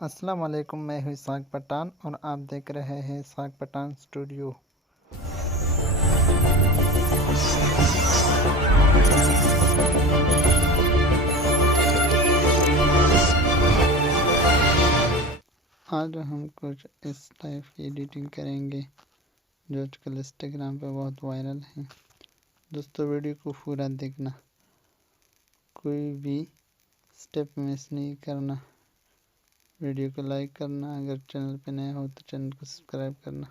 अस्सलाम वालेकुम, मैं हूँ ishaq पठान और आप देख रहे हैं ishaq पठान स्टूडियो। आज हम कुछ इस टाइप की एडिटिंग करेंगे जो आजकल इंस्टाग्राम पे बहुत वायरल है। दोस्तों, वीडियो को पूरा देखना, कोई भी स्टेप मिस नहीं करना। वीडियो को लाइक करना, अगर चैनल पे नया हो तो चैनल को सब्सक्राइब करना।